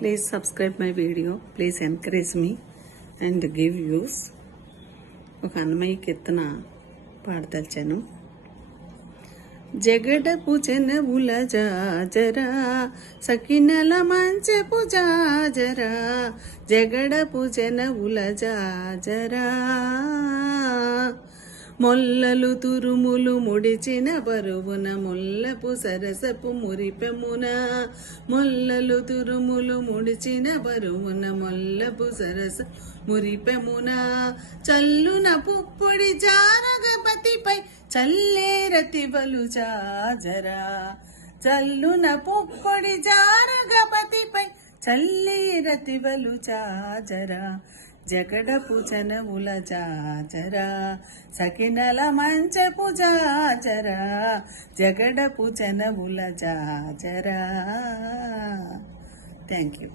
Please subscribe my video. Please encourage me and give views. ఒక అన్నమయ్య కీర్తన పాడదలిచాను. జగడపు చెనవుల జాజరా సకినల మంచెపు జాజరా జగడపు చెనవుల జాజరా మొల్లలు తురుములు ముడిచిన బరువున ముల్లపు సరసపు మురిపెమున మొల్లలు తురుములు ముడిచిన బరువున మొల్లపు సరస మురిపెమున చల్లున పుప్పొడి జారగపతిపై చల్లేరతివలు జాజరా చల్లున పుప్పొడి జారగపతిపై చల్లేరతివలు జాజరా జగడపు చనవుల జాజరా సకినల మంచెపు జాజరా జగడపు చనవుల జాజరా. Thank you.